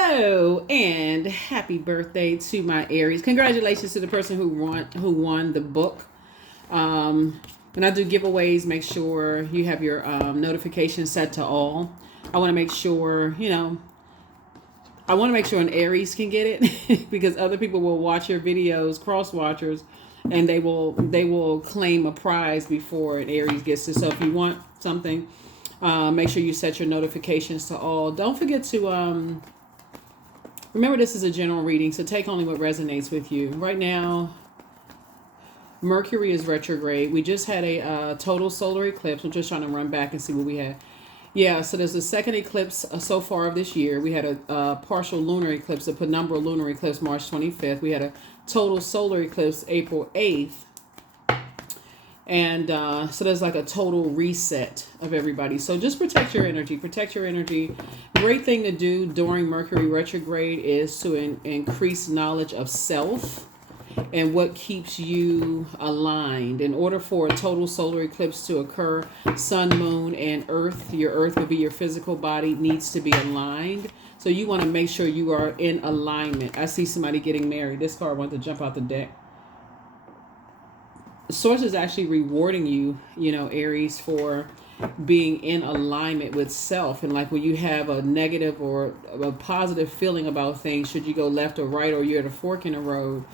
Hello and happy birthday to my Aries. Congratulations to the person who won the book. When I do giveaways, make sure you have your notifications set to all. I want to make sure, I want to make sure an Aries can get it because other people will watch your videos, cross watchers, and they will claim a prize before an Aries gets it. So if you want something, make sure you set your notifications to all. Don't forget to remember, this is a general reading, so take only what resonates with you. Right now, Mercury is retrograde. We just had a total solar eclipse. I'm just trying to run back and see what we had. Yeah, so there's a second eclipse so far of this year. We had a partial lunar eclipse, a penumbral lunar eclipse March 25th. We had a total solar eclipse April 8th. And so there's like a total reset of everybody. So just protect your energy. Protect your energy. Great thing to do during Mercury retrograde is to increase knowledge of self and what keeps you aligned. In order for a total solar eclipse to occur, sun, moon, and earth, your earth would be your physical body, needs to be aligned. So you want to make sure you are in alignment. I see somebody getting married. This card wants to jump out the deck. Source is actually rewarding you, Aries, for being in alignment with self. And like when you have a negative or a positive feeling about things, should you go left or right, or you're at a fork in the road,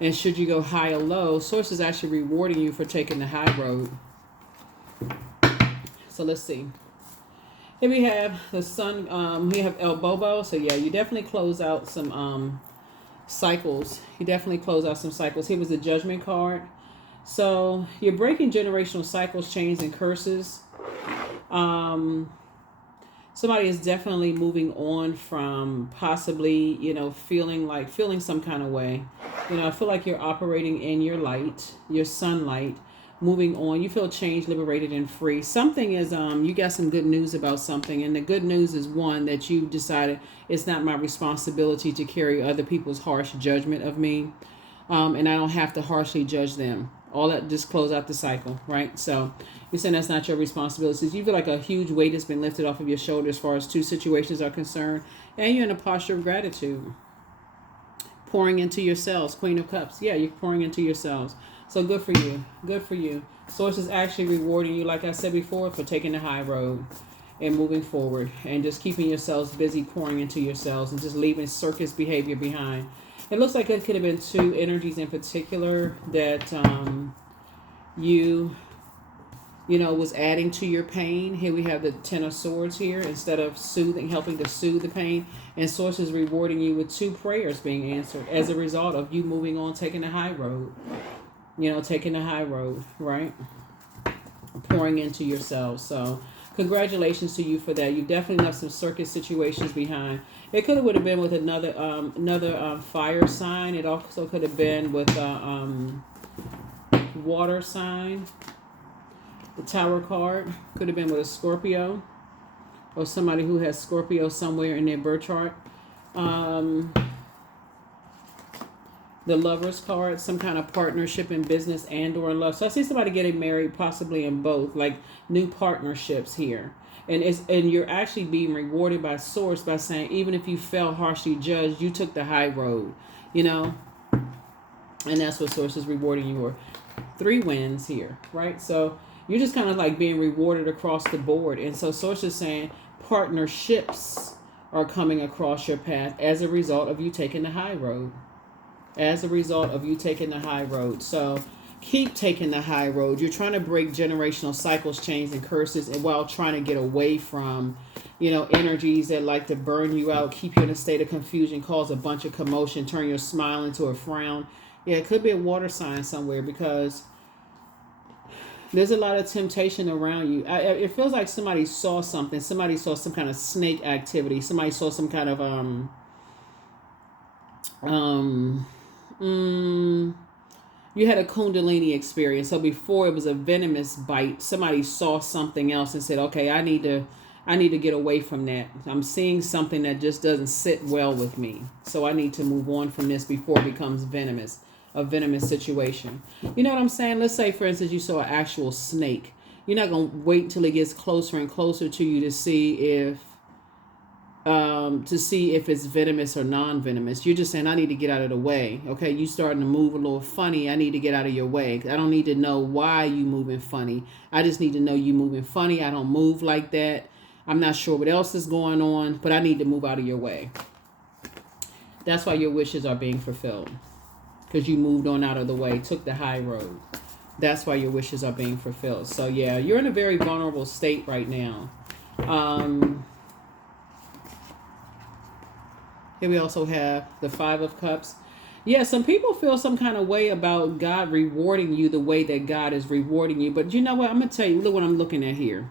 and should you go high or low, Source is actually rewarding you for taking the high road. So let's see. Here we have the sun. We have El Bobo. So yeah, you definitely close out some cycles. You definitely close out some cycles. Here was the Judgment card. So you're breaking generational cycles, chains, and curses. Somebody is definitely moving on from possibly, feeling some kind of way. I feel like you're operating in your light, your sunlight, moving on. You feel changed, liberated, and free. Something is, you got some good news about something. And the good news is, one, that you've decided it's not my responsibility to carry other people's harsh judgment of me. And I don't have to harshly judge them. All that, just close out the cycle, right? So you're saying that's not your responsibility. You feel like a huge weight has been lifted off of your shoulders as far as two situations are concerned. And you're in a posture of gratitude. Pouring into yourselves. Queen of Cups. Yeah, you're pouring into yourselves. So good for you. Good for you. Source is actually rewarding you, like I said before, for taking the high road and moving forward. And just keeping yourselves busy pouring into yourselves and just leaving circus behavior behind. It looks like it could have been two energies in particular that you was adding to your pain. Here we have the Ten of Swords here. Instead of helping to soothe the pain. And Source is rewarding you with two prayers being answered as a result of you moving on, taking the high road. Taking the high road, right? Pouring into yourself. So congratulations to you for that. You definitely left some circus situations behind. It would have been with another fire sign. It also could have been with a water sign. The Tower card could have been with a Scorpio or somebody who has Scorpio somewhere in their birth chart. The Lovers card, some kind of partnership in business and or in love. So I see somebody getting married, possibly in both, like new partnerships here. And you're actually being rewarded by Source by saying, even if you felt harshly judged, you took the high road, And that's what Source is rewarding you for. 3 wins here, right? So you're just kind of like being rewarded across the board. And so Source is saying partnerships are coming across your path as a result of you taking the high road. As a result of you taking the high road. So keep taking the high road. You're trying to break generational cycles, chains, and curses, and while trying to get away from, energies that like to burn you out, keep you in a state of confusion, cause a bunch of commotion, turn your smile into a frown. Yeah, it could be a water sign somewhere because there's a lot of temptation around you. It feels like somebody saw something. Somebody saw some kind of snake activity. Somebody saw some kind of you had a Kundalini experience. So before it was a venomous bite, somebody saw something else and said, okay, I need to get away from that. I'm seeing something that just doesn't sit well with me. So I need to move on from this before it becomes venomous, a venomous situation. You know what I'm saying? Let's say, for instance, you saw an actual snake. You're not going to wait until it gets closer and closer to you to see if to see if it's venomous or non-venomous. You're just saying, I need to get out of the way. Okay, you starting to move a little funny. I need to get out of your way. I don't need to know why you moving funny. I just need to know you moving funny. I don't move like that. I'm not sure what else is going on, but I need to move out of your way. That's why your wishes are being fulfilled. Because you moved on out of the way, took the high road. That's why your wishes are being fulfilled. So yeah, you're in a very vulnerable state right now. Here we also have the Five of Cups. Yeah, some people feel some kind of way about God rewarding you the way that God is rewarding you. But you know what? I'm going to tell you, look what I'm looking at here.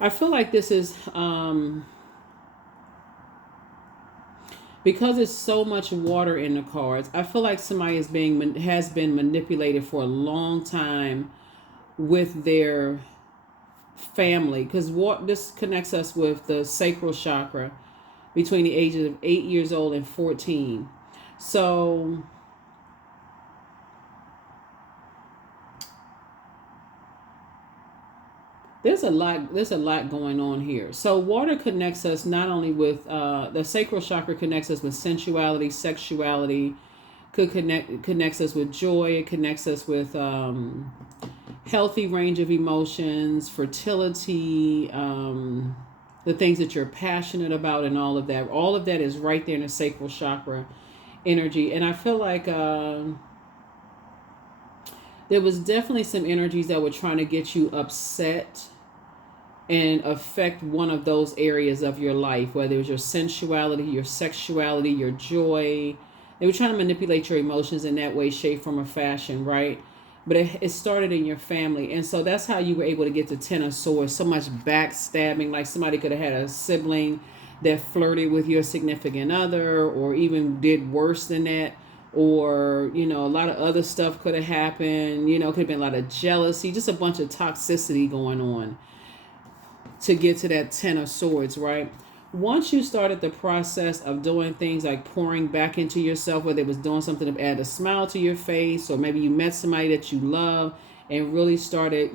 I feel like this is, because it's so much water in the cards, I feel like somebody has been manipulated for a long time with their family. Because this connects us with the sacral chakra between the ages of 8 years old and 14. So there's a lot going on here. So water connects us not only with the sacral chakra, connects us with sensuality, sexuality, connects us with joy, it connects us with healthy range of emotions, fertility, the things that you're passionate about, and all of that. All of that is right there in the sacral chakra energy. And I feel like there was definitely some energies that were trying to get you upset and affect one of those areas of your life, whether it was your sensuality, your sexuality, your joy. They were trying to manipulate your emotions in that way, shape, form, or fashion, right? But it started in your family. And so that's how you were able to get the Ten of Swords. So much backstabbing, like somebody could have had a sibling that flirted with your significant other, or even did worse than that. Or, a lot of other stuff could have happened. Could have been a lot of jealousy, just a bunch of toxicity going on to get to that Ten of Swords, right? Once you started the process of doing things like pouring back into yourself, whether it was doing something to add a smile to your face, or maybe you met somebody that you love and really started,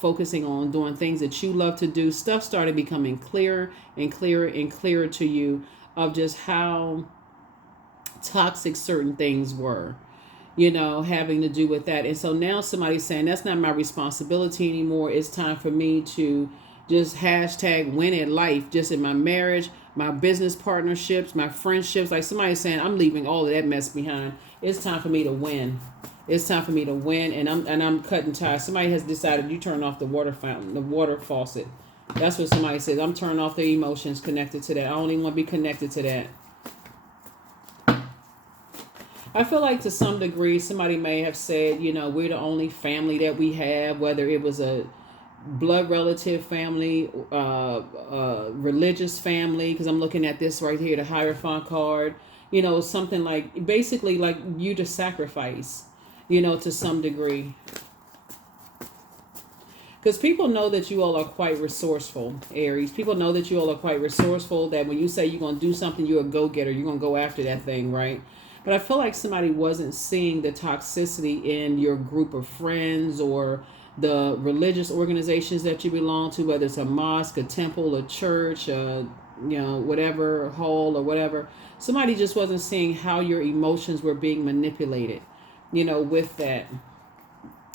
focusing on doing things that you love to do, stuff started becoming clearer and clearer and clearer to you of just how toxic certain things were, having to do with that. And so now somebody's saying, that's not my responsibility anymore. It's time for me to just hashtag win at life, just in my marriage, my business partnerships, my friendships. Like somebody's saying, I'm leaving all of that mess behind. It's time for me to win. It's time for me to win, and I'm cutting ties. Somebody has decided you turn off the water fountain, the water faucet. That's what somebody says. I'm turning off the emotions connected to that. I don't even want to be connected to that. I feel like to some degree, somebody may have said, we're the only family that we have, whether it was a blood relative family, religious family, because I'm looking at this right here, the Hierophant card, something like, basically like you to sacrifice, to some degree. Because people know that you all are quite resourceful, Aries. People know that you all are quite resourceful, that when you say you're going to do something, you're a go-getter. You're going to go after that thing, right? But I feel like somebody wasn't seeing the toxicity in your group of friends or the religious organizations that you belong to, whether it's a mosque, a temple, a church, whatever, hall or whatever. Somebody just wasn't seeing how your emotions were being manipulated, with that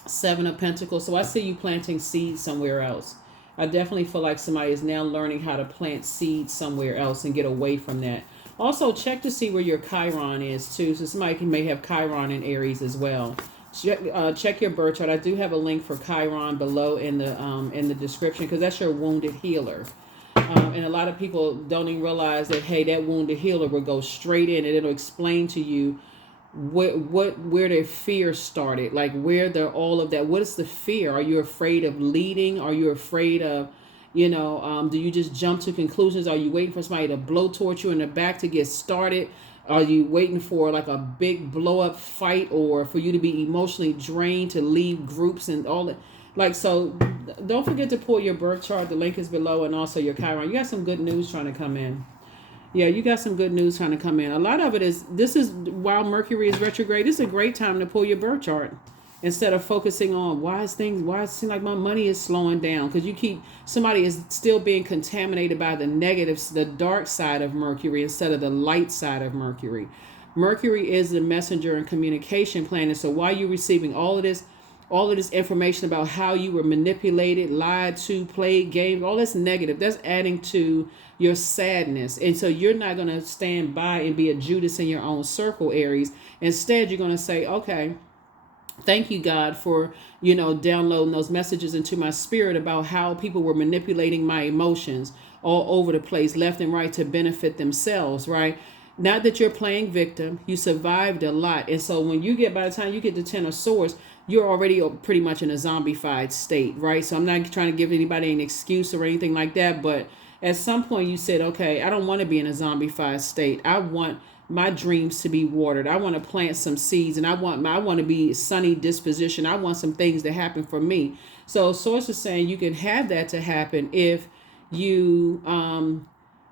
Seven of Pentacles. So I see you planting seeds somewhere else. I definitely feel like somebody is now learning how to plant seeds somewhere else and get away from that. Also, check to see where your Chiron is too. So somebody may have Chiron in Aries as well. Check your birth chart. I do have a link for Chiron below in the description, because that's your wounded healer. And a lot of people don't even realize that, hey, that wounded healer will go straight in and it'll explain to you where their fear started, like where all of that. What is the fear? Are you afraid of leading? Are you afraid of, do you just jump to conclusions? Are you waiting for somebody to blowtorch you in the back to get started? Are you waiting for like a big blow up fight, or for you to be emotionally drained to leave groups and all that? Like, so don't forget to pull your birth chart. The link is below, and also your Chiron. You got some good news trying to come in. Yeah, you got some good news trying to come in. A lot of it is, this is while Mercury is retrograde. This is a great time to pull your birth chart. instead of focusing on why it seems like my money is slowing down, because somebody is still being contaminated by the negatives, the dark side of Mercury instead of the light side of Mercury. Mercury is the messenger and communication planet. So while you're receiving all of this information about how you were manipulated, lied to, played games, all this negative, that's adding to your sadness. And so you're not going to stand by and be a Judas in your own circle, Aries. Instead, you're going to say, okay, thank you, God, for, downloading those messages into my spirit about how people were manipulating my emotions all over the place, left and right, to benefit themselves, right? Not that you're playing victim. You survived a lot. And so by the time you get to 10 of Swords, you're already pretty much in a zombified state, right? So I'm not trying to give anybody an excuse or anything like that. But at some point you said, okay, I don't want to be in a zombified state. I want my dreams to be watered. I want to plant some seeds, and I want to be sunny disposition. I want some things to happen for me. So Source is saying you can have that to happen if you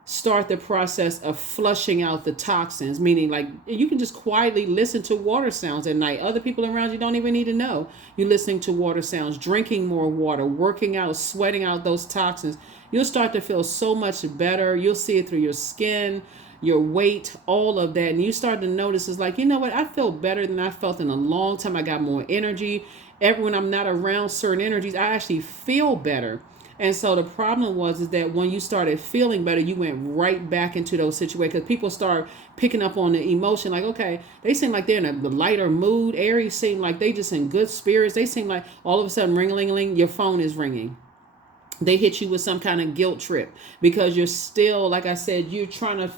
start the process of flushing out the toxins, meaning like you can just quietly listen to water sounds at night. Other people around you don't even need to know you're listening to water sounds, drinking more water, working out, sweating out those toxins. You'll start to feel so much better. You'll see it through your skin, your weight, all of that. And you start to notice, it's like, you know what? I feel better than I felt in a long time. I got more energy. When I'm not around certain energies, I actually feel better. And so the problem is that when you started feeling better, you went right back into those situations, because people start picking up on the emotion. Like, okay, they seem like they're in a lighter mood. Aries seem like they just in good spirits. They seem like all of a sudden, ring-a-ling-a-ling, your phone is ringing. They hit you with some kind of guilt trip because you're still, like I said, you're trying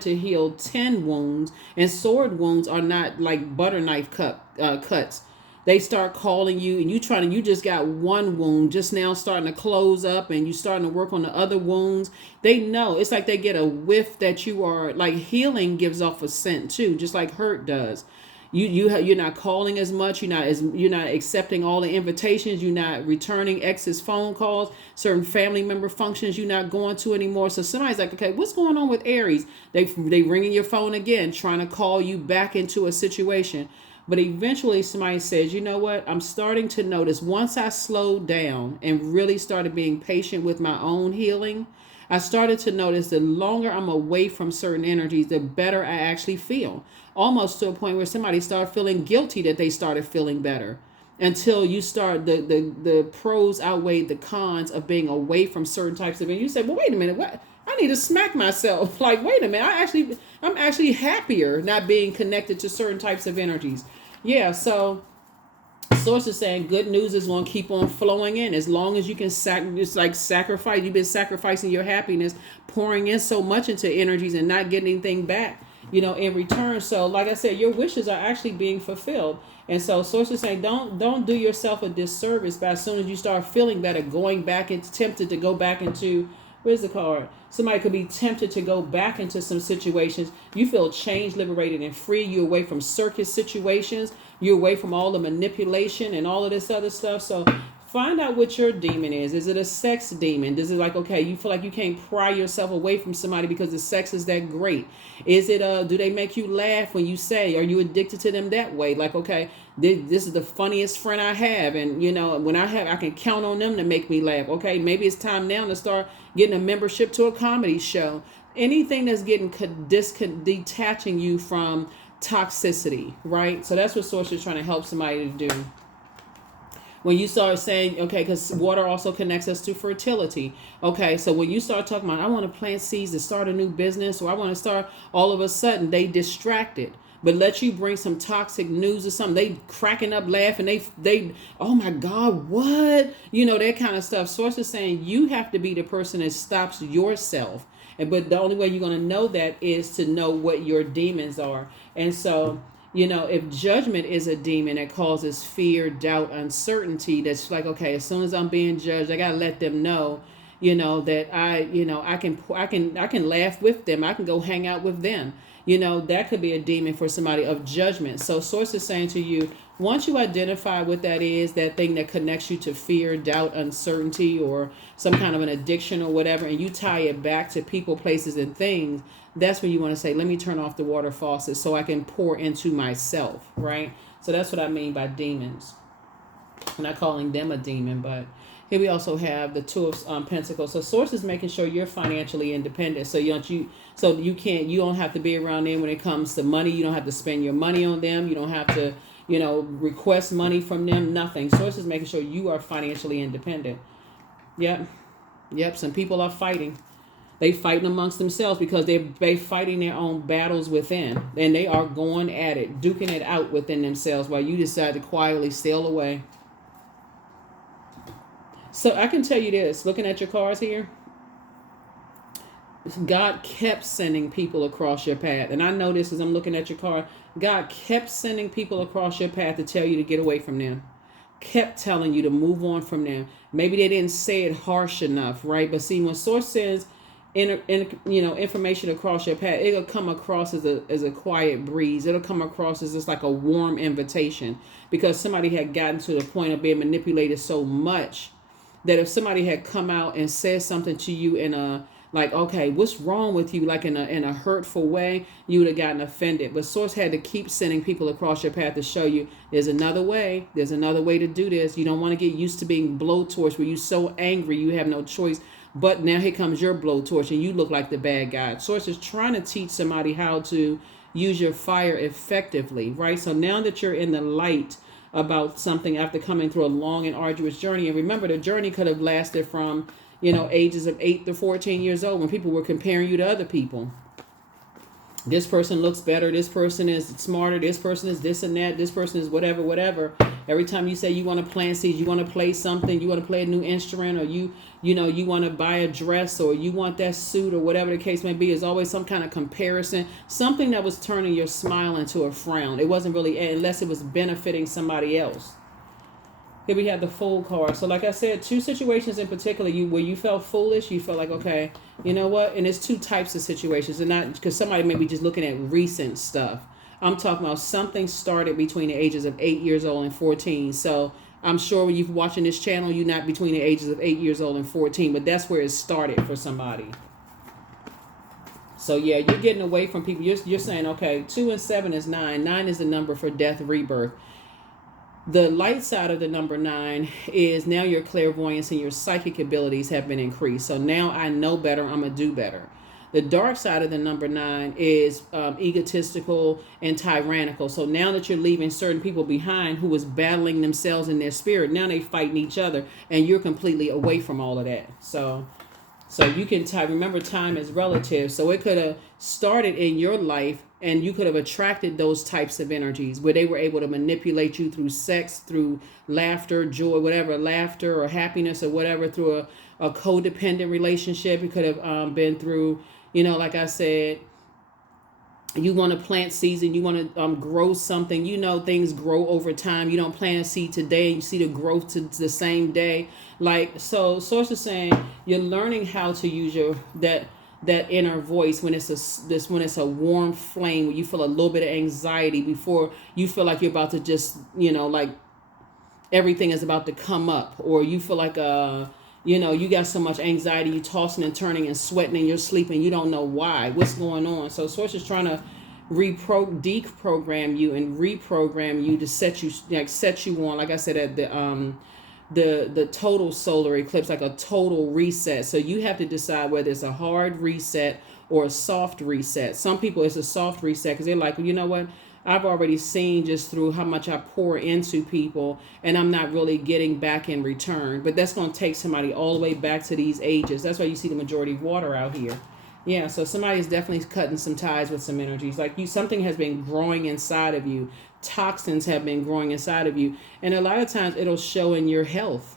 to heal 10 wounds, and sword wounds are not like butter knife cuts. They start calling you, and you just got one wound just now starting to close up, and you starting to work on the other wounds. They know, it's like they get a whiff that you are, like, healing gives off a scent too, just like hurt does. You're not calling as much. You're not accepting all the invitations. You're not returning ex's phone calls. Certain family member functions you're not going to anymore. So somebody's like, okay, what's going on with Aries? They ringing your phone again, trying to call you back into a situation. But eventually somebody says, you know what? I'm starting to notice, once I slowed down and really started being patient with my own healing, I started to notice the longer I'm away from certain energies, the better I actually feel. Almost to a point where somebody started feeling guilty that they started feeling better. Until you start, the pros outweigh the cons of being away from certain types of, and you say, well, wait a minute, what? I need to smack myself. Like, wait a minute, I'm actually happier not being connected to certain types of energies. Yeah, so Source is saying good news is going to keep on flowing in as long as you can sacrifice. You've been sacrificing your happiness, pouring in so much into energies and not getting anything back, in return. So like I said, your wishes are actually being fulfilled. And so Source is saying don't do yourself a disservice by, as soon as you start feeling better, going back and tempted to go back into, where's the card? Somebody could be tempted to go back into some situations. You feel changed, liberated, and free. You're away from circus situations. You're away from all the manipulation and all of this other stuff. So find out what your demon is. Is it a sex demon? Is it like, okay, you feel like you can't pry yourself away from somebody because the sex is that great? Is it, do they make you laugh when you say, are you addicted to them that way? Like, okay, this is the funniest friend I have. And, when I can count on them to make me laugh. Okay, maybe it's time now to start getting a membership to a comedy show. Anything that's getting detaching you from toxicity, right? So that's what Source is trying to help somebody to do. When you start saying, okay, because water also connects us to fertility. Okay, so when you start talking about, I want to plant seeds to start a new business, or I want to start, all of a sudden they distracted. But let you bring some toxic news or something, they cracking up, laughing, they oh my God, what? That kind of stuff. Source is saying you have to be the person that stops yourself. But the only way you're going to know that is to know what your demons are. And so, if judgment is a demon that causes fear, doubt, uncertainty, that's like, okay, as soon as I'm being judged, I got to let them know, that I can laugh with them. I can go hang out with them. That could be a demon for somebody of judgment. So Source is saying to you, once you identify what that is, that thing that connects you to fear, doubt, uncertainty, or some kind of an addiction or whatever, and you tie it back to people, places, and things, that's when you want to say, let me turn off the water faucet so I can pour into myself, right? So that's what I mean by demons. I'm not calling them a demon, but here we also have the Two of Pentacles. So Source is making sure you're financially independent. So you don't have to be around them when it comes to money. You don't have to spend your money on them. You don't have to, request money from them. Nothing. Source is making sure you are financially independent. Yep. Some people are fighting. They fighting amongst themselves because they fighting their own battles within, and they are going at it, duking it out within themselves while you decide to quietly sail away. So I can tell you this, looking at your cards here, God kept sending people across your path. And I know this as I'm looking at your card. God kept sending people across your path to tell you to get away from them. Kept telling you to move on from them. Maybe they didn't say it harsh enough, right? But see, when Source sends information across your path, it'll come across as a quiet breeze. It'll come across as just like a warm invitation, because somebody had gotten to the point of being manipulated so much that if somebody had come out and said something to you in a okay, what's wrong with you, like in a hurtful way, you would have gotten offended. But Source had to keep sending people across your path to show you there's another way. There's another way to do this. You don't want to get used to being blowtorch where you're so angry you have no choice. But now here comes your blowtorch and you look like the bad guy. Source is trying to teach somebody how to use your fire effectively, right? So now that you're in the light about something after coming through a long and arduous journey, and remember, the journey could have lasted from ages of 8 to 14 years old when people were comparing you to other people. This person looks better, this person is smarter, this person is this and that, this person is whatever. Every time you say you want to plant seeds, you want to play something, you want to play a new instrument, or you want to buy a dress, or you want that suit, or whatever the case may be, is always some kind of comparison, something that was turning your smile into a frown. It wasn't really, unless it was benefiting somebody else. Here we have the Fool card. So like I said, two situations in particular, where you felt foolish, you felt like, okay, you know what? And there's two types of situations, and not because somebody may be just looking at recent stuff. I'm talking about something started between the ages of 8 years old and 14. So I'm sure when you're watching this channel, you're not between the ages of 8 years old and 14, but that's where it started for somebody. So yeah, you're getting away from people. You're saying, okay, 2 and 7 is 9. 9 is the number for death, rebirth. The light side of the number 9 is now your clairvoyance and your psychic abilities have been increased. So now I know better, I'm going to do better. The dark side of the number 9 is egotistical and tyrannical. So now that you're leaving certain people behind who was battling themselves in their spirit, now they fighting each other, and you're completely away from all of that. So you can remember, time is relative. So it could have started in your life, and you could have attracted those types of energies where they were able to manipulate you through sex, through laughter, joy, whatever, laughter or happiness or whatever, through a codependent relationship. It could have been through, like I said, you want to plant seeds and you want to grow something. Things grow over time. You don't plant a seed today and you see the growth to the same day. So Source is saying you're learning how to use that inner voice when it's a warm flame, where you feel a little bit of anxiety before you feel like you're about to just, like everything is about to come up, or you feel like you got so much anxiety, you tossing and turning and sweating in your sleep and you don't know why, what's going on. So Source is trying to deprogram you and reprogram you to set you on, like I said, at the total solar eclipse, like a total reset. So you have to decide whether it's a hard reset or a soft reset. Some people, it's a soft reset because they're like, well, you know what? I've already seen just through how much I pour into people, and I'm not really getting back in return. But that's going to take somebody all the way back to these ages. That's why you see the majority of water out here. Yeah, so somebody is definitely cutting some ties with some energies. Like something has been growing inside of you. Toxins have been growing inside of you. And a lot of times it'll show in your health,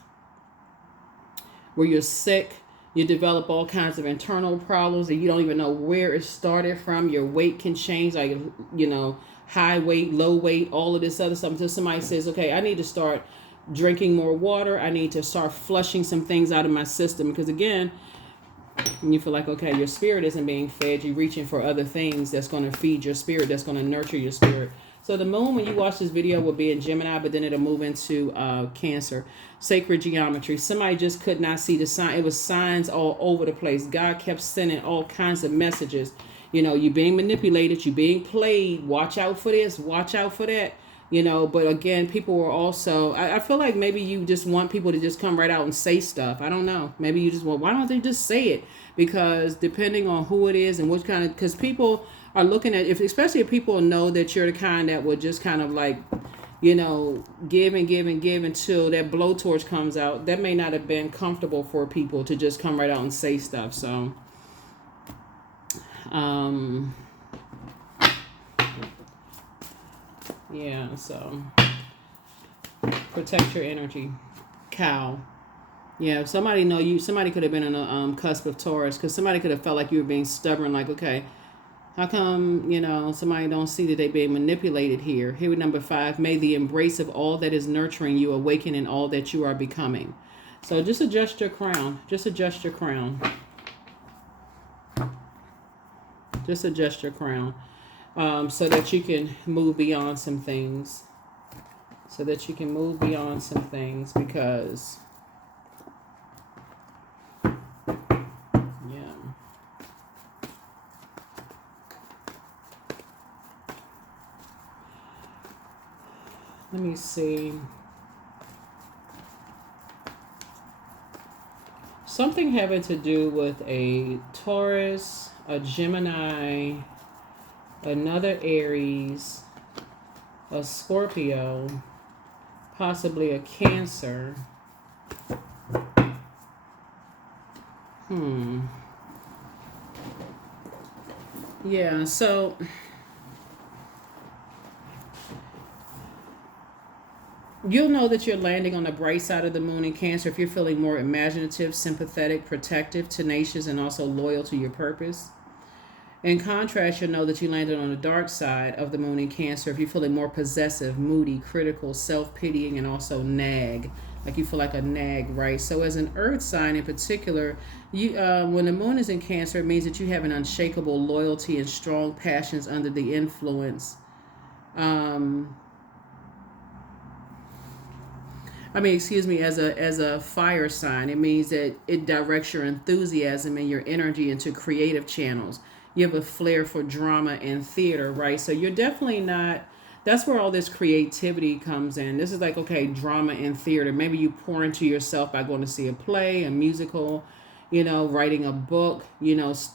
where you're sick. You develop all kinds of internal problems and you don't even know where it started from. Your weight can change, like, high weight, low weight, all of this other stuff, until somebody says, okay, I need to start drinking more water. I need to start flushing some things out of my system. Because again, when you feel like, okay, your spirit isn't being fed, you're reaching for other things that's going to feed your spirit, that's going to nurture your spirit. So the moon, when you watch this video, will be in Gemini, but then it'll move into Cancer. Sacred geometry. Somebody just could not see the sign. It was signs all over the place. God kept sending all kinds of messages. You're being manipulated. You're being played. Watch out for this. Watch out for that. But again, people were also, I feel like maybe you just want people to just come right out and say stuff. I don't know. Maybe you just want, why don't they just say it? Because depending on who it is and what kind of, because people are looking at, especially if people know that you're the kind that would just kind of like, give and give and give until that blowtorch comes out. That may not have been comfortable for people to just come right out and say stuff. So, yeah, so protect your energy. Cow. Yeah, somebody know you. Somebody could have been on a cusp of Taurus, because somebody could have felt like you were being stubborn. Like, okay, how come somebody don't see that they being manipulated here? Here with number 5. May the embrace of all that is nurturing you awaken in all that you are becoming. So just adjust your crown. Just adjust your crown. Just adjust your crown, so that you can move beyond some things. So that you can move beyond some things, because let me see. Something having to do with a Taurus, a Gemini, another Aries, a Scorpio, possibly a Cancer. Yeah, so you'll know that you're landing on the bright side of the moon in Cancer if you're feeling more imaginative, sympathetic, protective, tenacious, and also loyal to your purpose. In contrast, you'll know that you landed on the dark side of the moon in Cancer if you're feeling more possessive, moody, critical, self-pitying, and also nag. Like you feel like a nag, right? So as an earth sign in particular, you when the moon is in Cancer, it means that you have an unshakable loyalty and strong passions under the influence. As a fire sign, it means that it directs your enthusiasm and your energy into creative channels. You have a flair for drama and theater, right? So you're definitely not, that's where all this creativity comes in. This is like, okay, drama and theater. Maybe you pour into yourself by going to see a play, a musical, writing a book,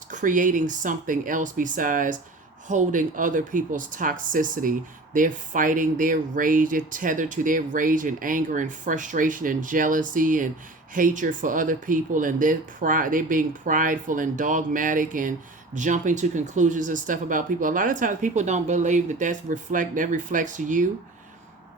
creating something else besides holding other people's toxicity. They're fighting their rage. They're tethered to their rage and anger and frustration and jealousy and hatred for other people. And they're being prideful and dogmatic and jumping to conclusions and stuff about people. A lot of times people don't believe that reflects you.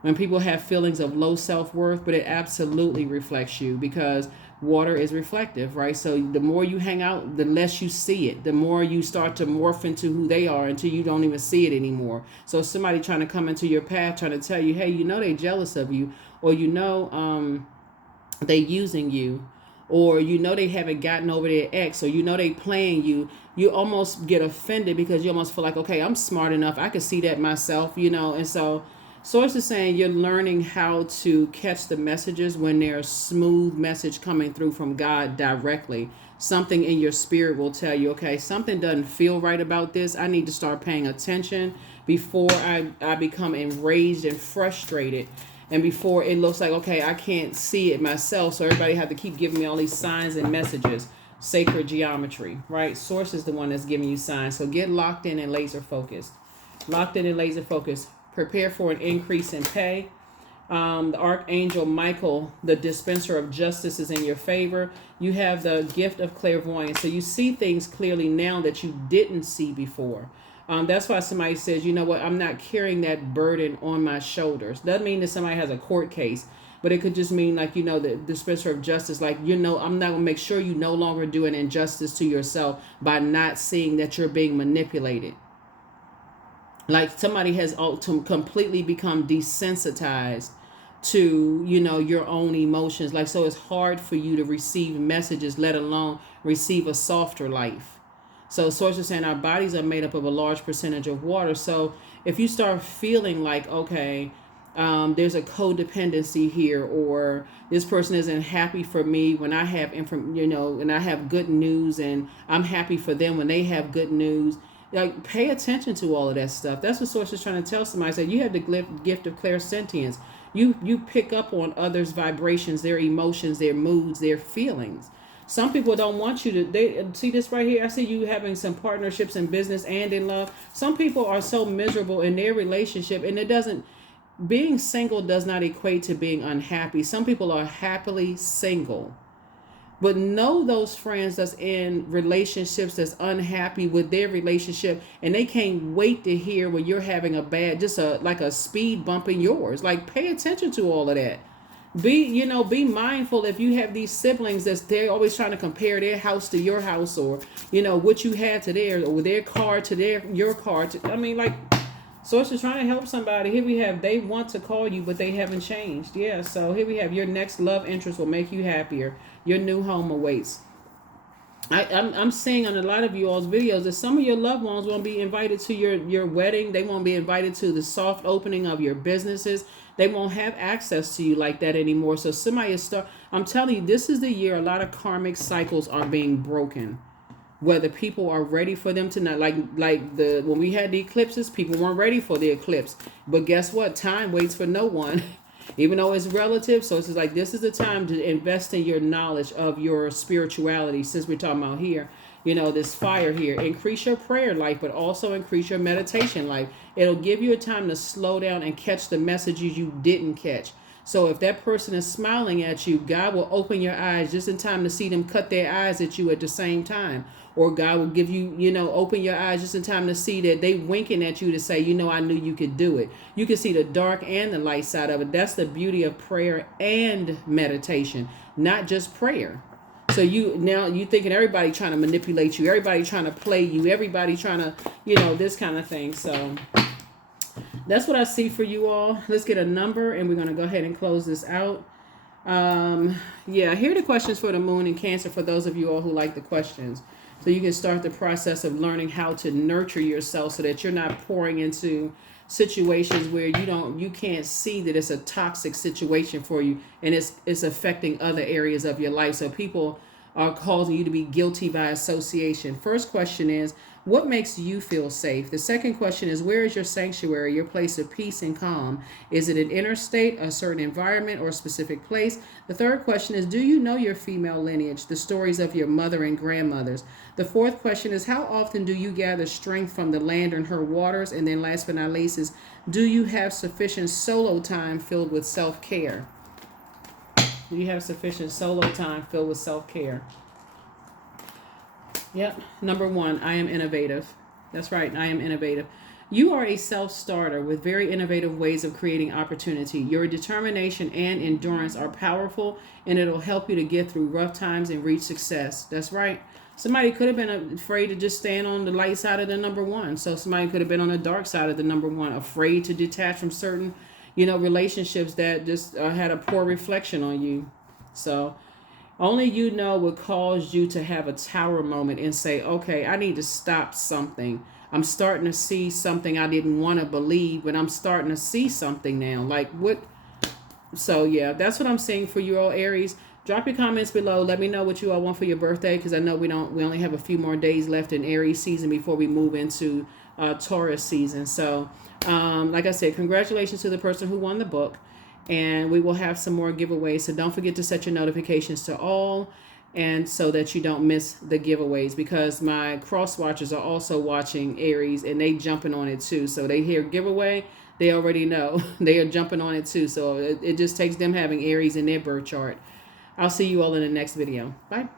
When people have feelings of low self-worth, but it absolutely reflects you, because water is reflective, right? So the more you hang out, the less you see it. The more you start to morph into who they are until you don't even see it anymore. So somebody trying to come into your path, trying to tell you, hey, they jealous of you, or they using you, or they haven't gotten over their ex, or they playing you. You almost get offended because you almost feel like, okay, I'm smart enough, I can see that myself, and so Source is saying you're learning how to catch the messages when there's a smooth message coming through from God directly. Something in your spirit will tell you, okay, something doesn't feel right about this. I need to start paying attention before I become enraged and frustrated. And before it looks like, okay, I can't see it myself, so everybody have to keep giving me all these signs and messages. Sacred geometry, right? Source is the one that's giving you signs. So get locked in and laser focused. Locked in and laser focused. Prepare for an increase in pay. The Archangel Michael, the dispenser of justice, is in your favor. You have the gift of clairvoyance. So you see things clearly now that you didn't see before. That's why somebody says, you know what, I'm not carrying that burden on my shoulders. Doesn't mean that somebody has a court case, but it could just mean like, the dispenser of justice, like, I'm not going to make sure you no longer do an injustice to yourself by not seeing that you're being manipulated. Like somebody has completely become desensitized to, your own emotions. Like, so it's hard for you to receive messages, let alone receive a softer life. So Source is saying our bodies are made up of a large percentage of water. So if you start feeling like, okay, there's a codependency here, or this person isn't happy for me when I have and I have good news, and I'm happy for them when they have good news. Like, pay attention to all of that stuff. That's what Source is trying to tell somebody. That you have the gift of clairsentience. You pick up on others' vibrations, their emotions, their moods, their feelings. Some people don't want you to. They see this right here. I see you having some partnerships in business and in love. Some people are so miserable in their relationship, and it doesn't. Being single does not equate to being unhappy. Some people are happily single. But know those friends that's in relationships that's unhappy with their relationship, and they can't wait to hear when you're having a bad, just like a speed bump in yours. Like, pay attention to all of that. Be mindful if you have these siblings that they're always trying to compare their house to your house, or what you had to theirs, or their car to your car. I mean, like, Source is trying to help somebody. Here we have, they want to call you, but they haven't changed. Yeah, so here we have, your next love interest will make you happier. Your new home awaits. I'm seeing on a lot of you all's videos that some of your loved ones won't be invited to your wedding. They won't be invited to the soft opening of your businesses. They won't have access to you like that anymore. So somebody is I'm telling you, this is the year a lot of karmic cycles are being broken. Whether people are ready for them to not, like when we had the eclipses, people weren't ready for the eclipse. But guess what? Time waits for no one, even though it's relative. So it's just like, this is the time to invest in your knowledge of your spirituality. Since we're talking about here, this fire here, increase your prayer life, but also increase your meditation life. It'll give you a time to slow down and catch the messages you didn't catch. So if that person is smiling at you, God will open your eyes just in time to see them cut their eyes at you at the same time. Or God will give you, open your eyes just in time to see that they winking at you to say, I knew you could do it. You can see the dark and the light side of it. That's the beauty of prayer and meditation, not just prayer. So you thinking everybody trying to manipulate you, everybody trying to play you, everybody trying to, this kind of thing. So that's what I see for you all. Let's get a number, and we're going to go ahead and close this out. Here are the questions for the moon and Cancer for those of you all who like the questions. So you can start the process of learning how to nurture yourself so that you're not pouring into situations where you can't see that it's a toxic situation for you, and it's affecting other areas of your life. So people are causing you to be guilty by association. First question is, what makes you feel safe? The second question is, where is your sanctuary, your place of peace and calm? Is it an inner state, a certain environment, or a specific place? The third question is, do you know your female lineage, the stories of your mother and grandmothers? The fourth question is, how often do you gather strength from the land and her waters? And then last but not least is, do you have sufficient solo time filled with self-care? Do you have sufficient solo time filled with self-care? Yep. Number 1, I am innovative. That's right. I am innovative. You are a self-starter with very innovative ways of creating opportunity. Your determination and endurance are powerful, and it'll help you to get through rough times and reach success. That's right. Somebody could have been afraid to just stand on the light side of the number 1. So somebody could have been on the dark side of the number 1, afraid to detach from certain, relationships that just had a poor reflection on you. So only you know what caused you to have a tower moment and say, okay, I need to stop something. I'm starting to see something I didn't want to believe, but I'm starting to see something now. Like what? So yeah, that's what I'm saying for you all, Aries. Drop your comments below. Let me know what you all want for your birthday, because I know we only have a few more days left in Aries season before we move into Taurus season. So like I said, congratulations to the person who won the book. And we will have some more giveaways. So don't forget to set your notifications to all, and so that you don't miss the giveaways, because my cross watchers are also watching Aries and they jumping on it too. So they hear giveaway, they already know they are jumping on it too. So it just takes them having Aries in their birth chart. I'll see you all in the next video. Bye.